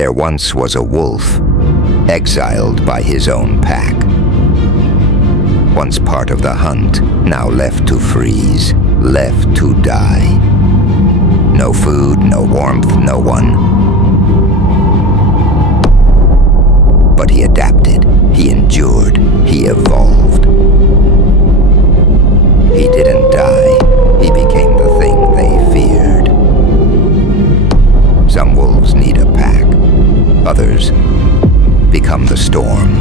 There once was a wolf, exiled by his own pack. Once part of the hunt, now left to freeze, left to die. No food, no warmth, no one. But he adapted, he endured, he evolved. He didn't die, he became the thing they feared. Some wolves need a pack, others become the storm.